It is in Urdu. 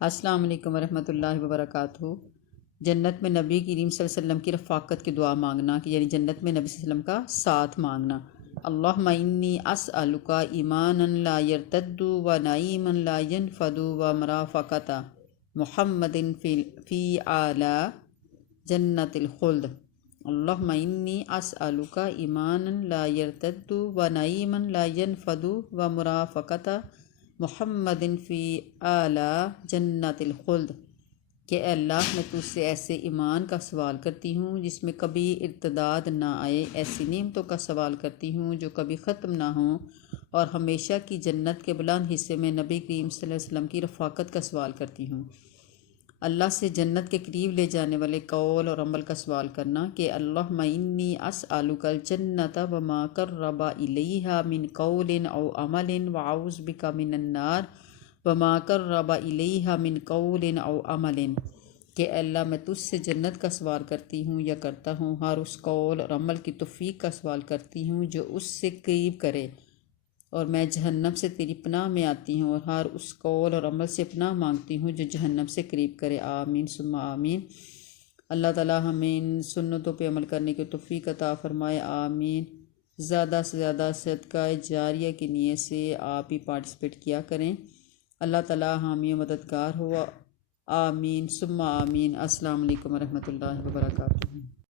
السلام علیکم ورحمۃ اللہ وبرکاتہ۔ جنت میں نبی کریم صلی اللہ علیہ وسلم کی رفاقت کی دعا مانگنا، کہ یعنی جنت میں نبی صلی اللہ علیہ وسلم کا ساتھ مانگنا۔ اللہم انی اسألک ایمانا لا یرتد و نعیما لا ینفد و مرافقۃ محمد فی اعلی جنت الخلد۔ اللہم انی اسألک ایمانا لا یرتد و نعیما لا ینفد و مرافقۃ محمد فی اعلی جنت الخلد، کہ اے اللہ میں تجھ سے ایسے ایمان کا سوال کرتی ہوں جس میں کبھی ارتداد نہ آئے، ایسی نعمتوں کا سوال کرتی ہوں جو کبھی ختم نہ ہوں، اور ہمیشہ کی جنت کے بلند حصے میں نبی کریم صلی اللہ علیہ وسلم کی رفاقت کا سوال کرتی ہوں۔ اللہ سے جنت کے قریب لے جانے والے قول اور عمل کا سوال کرنا، کہ اللہم انی اسألک الجنت وما قرب الیہا من قول او عمل واعوذ بک من النار وما قرب الیہا من قول او عمل، کہ اے اللہ میں تجھ سے جنت کا سوال کرتی ہوں یا کرتا ہوں، ہر اس قول اور عمل کی توفیق کا سوال کرتی ہوں جو اس سے قریب کرے، اور میں جہنم سے تیری پناہ میں آتی ہوں، اور ہر اس قول اور عمل سے پناہ مانگتی ہوں جو جہنم سے قریب کرے۔ آمین ثم آمین۔ اللہ تعالیٰ ہمیں ان سنتوں پہ عمل کرنے کی توفیق عطا فرمائے۔ آمین۔ زیادہ سے زیادہ صدقہ جاریہ کی نیت سے آپ ہی پارٹیسپیٹ کیا کریں۔ اللہ تعالیٰ حامی و مددگار ہوا۔ آمین ثم آمین۔ السلام علیکم ورحمۃ اللہ وبرکاتہ۔